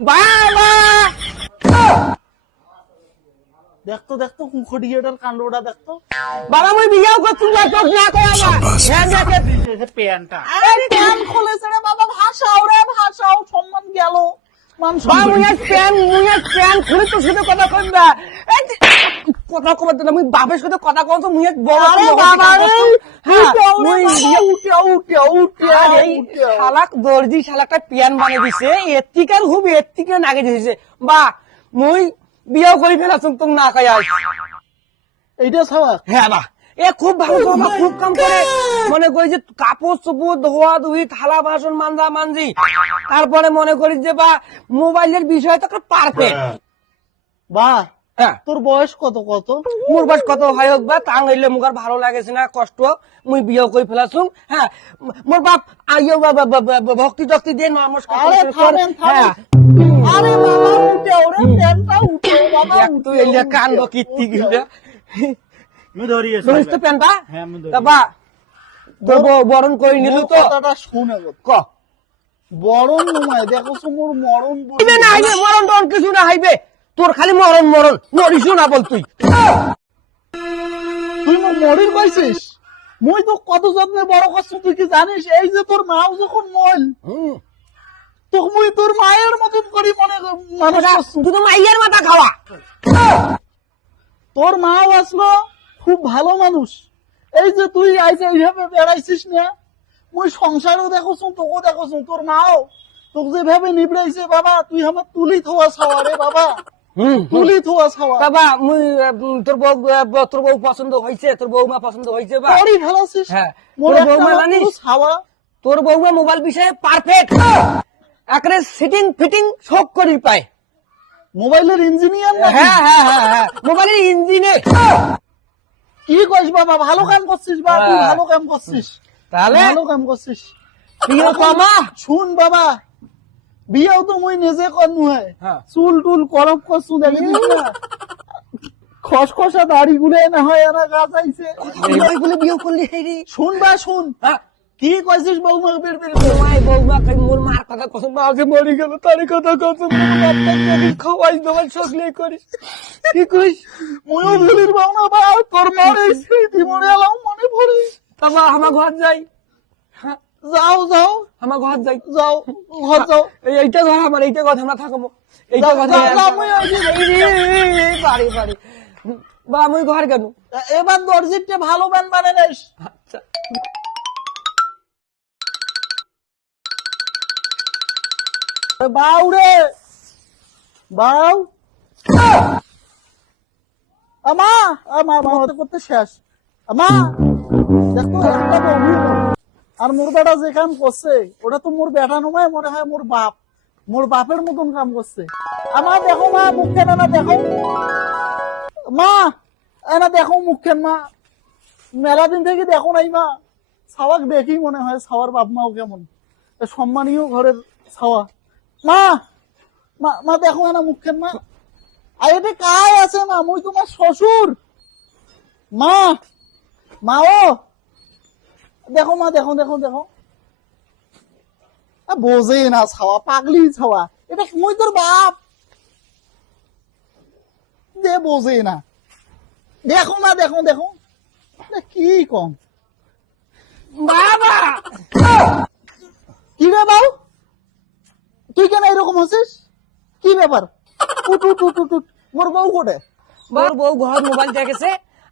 বাবা! দেখতো দেখতো কুখড়িয়েটার কাণ্ডটা দেখতো। বাবা মুই বিয়াও করছি না তোক না কই আমার হ্যাঁ দেখে খুলেছে রে বাবা ভাষাও রে ভাষাও সম্মান গেল। মান কথা কথা বাপের সাথে কথা কও তো মুই এক বড় হ্যাঁ, শালাক দর্জি শালাকটা পিয়ান বানিয়ে দিছে। এতিকার খুব এতিকে নাগে দিছে। বা মুই বিয়াও করি তুমি না কই আস এইটা হ্যাঁ বা। এ খুব ভালো খুব কাম করে। মনে করি যে কাপড় চোপড় ধোয়া ধুই থালা বাসন মানজা মানজি। তারপরে মনে করি যে বা মোবাইলের বিষয় তো পারফেক্ট বা তোর বয়স কত কত? মোর বয়স কত হয় হোক বা টাং হইলে মুগার ভালো লাগেছে না কষ্ট মুই বিয়ে করে ফেলাছুম হ্যাঁ। মোর বাপ আইও বাবা ভক্তি টক্তি দিয়ে নমস্কার আরে থামেন হ্যাঁ থামেন। আরে বাবা উঠে ওরে প্যান্টটা উঠে বাবা এলিয়া কান্দ কীর্তি গিলা। আমি ধরিয়েছি ধরিস তো প্যান্টটা হ্যাঁ, ধরি। তা তোর বউ বরণ করে নিল তো? কথাটা শুনে ক? বরণ নয় দেখো তো মোর মরণ না মরণ টরণ কিছু না হইবে। তোর খালি মরণ মরণ। মরিসও না বল তুই। তুই মোর মরির পাইছিস মুই তো কত যত্নে বড় করছি তুই কি জানিস? এই যে তোর মাও যখন মল হুম। তো মুই তোর মায়ের মতন করি মনে মানুষ তুই তো মাইয়ের মাথা খাওয়া। তোর মাও আসলো খুব ভালো মানুষ। এই যে তুই আইসে এইভাবে বেড়াইছিস না মুই সংসারও দেখোছ তোকেও দেখোছ তোর মাও তোকে যেভাবে নিবড়াইছে বাবা তুই আমার তুলি থোয়া ছাওয়া রে বাবা। তুলি থোয়া ছাওয়া। বাবা মুই তোর বউ তোর বউ পছন্দ তোর পছন্দ হয়েছে বা। তোরই ফেলাছিস হ্যাঁ। তোর একটা জানিস? ছাওয়া। তোর বৌমা মোবাইল বিষয়ে পারফেক্ট একরে সিটিং ফিটিং সব করি পায়। মোবাইলের ইঞ্জিনিয়ার না হ্যাঁ হ্যাঁ হ্যাঁ হ্যাঁ। মোবাইলের ইঞ্জিনে কি কইস বাবা ভালো কাম করছিস বা? তুই হ্যাঁ। ভালো কাম করছিস? তাহলে ভালো কাম করছিস। শুন বাবা। বিয়েও তো মুই নিজে করনু হয় হ্যাঁ। চুল টুল করপ করছু দেখেছিস না খসখসা দাড়ি গুলে না হয় এরা গাছ আইছে এগুলো বিয়ে করলি হেরি শুন বা শুন। হ্যাঁ কি কইছিস বৌমা বের বের তোমায় বৌমা কই মোর মার কথা কসম মা যে মরি গেল তার কথা কসম মোর বাপটা যদি খাওয়াই দোকান সকলে করিস কি কইস ময়ূর ভেলির বাউনা বা তোর মার স্মৃতি মনে এলাম মনে পড়ে তারপর আমার ঘর যাই। হ্যাঁ যাও যাও। আমার ঘর যাই। যাও ঘর যাও। এইটা ঘর আমার এইটা কথা আমরা থাকব। এইটা কথা বাড়ি বাড়ি। বা আমি ঘর কেন? এবার দর্জিটা ভালো বানে নিস। আচ্ছা। বাউ রে। বাউ। আমা আমা হতে করতে শেষ। আমা। দেখো একটা আর মোর বেটা যে কাম করছে, ওটা তো মোর বেটা নয় মনে হয় মোর বাপ। মোর বাপের মতন কাম করছে। আমার দেখো মা মুখে না দেখো। মা এনা দেখো মুখেন মা। মেলা দিন থেকে দেখো নাই মা। ছাওয়াক দেখি মনে হয়, ছাওয়ার বাপ মাও কেমন। সম্মানীয় ঘরের ছাওয়া। মা মা দেখো না মুখেন মা। আর এটা কায় আছে মা, মুই তোমার শ্বশুর। মা মা ও। দেখো মা দেখো দেখো দেখো। বোঝে না ছাওয়া পাগলি ছাওয়া। এটা মুই তোর বাপ। দে বোঝে না। দেখো মা দেখো দেখো। কি কম। বাবা! কি রে বাবু তুই কেন এরকম হচ্ছিস কি ব্যাপার। মোর বউ কোটে বউ বউ ঘর মোবাইল দেখেছে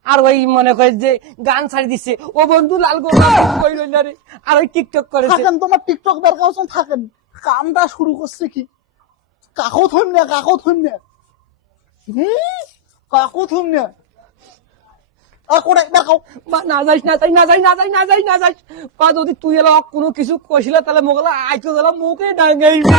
আর ওই মনে করে যে গান ছাড়ি দিচ্ছে ও বন্ধু লাল গোলাপ কইল না রে। আর ওই টিকটক করেছে। থাকেন তোমার টিকটক বের কাউছেন থাকেন। কামটা শুরু করছে কি? কাকো থইম না কাকো থইম না। কাকো থইম না। আর কোটে বের কাও। বা না যাইস না যাই না যাই না যাই না যাই না যাইস। বা যদি তুই এলা কোনো কিছু কইছিল তাহলে মোগলা আইতো গেলাম মুখে ডাঙ্গাইবে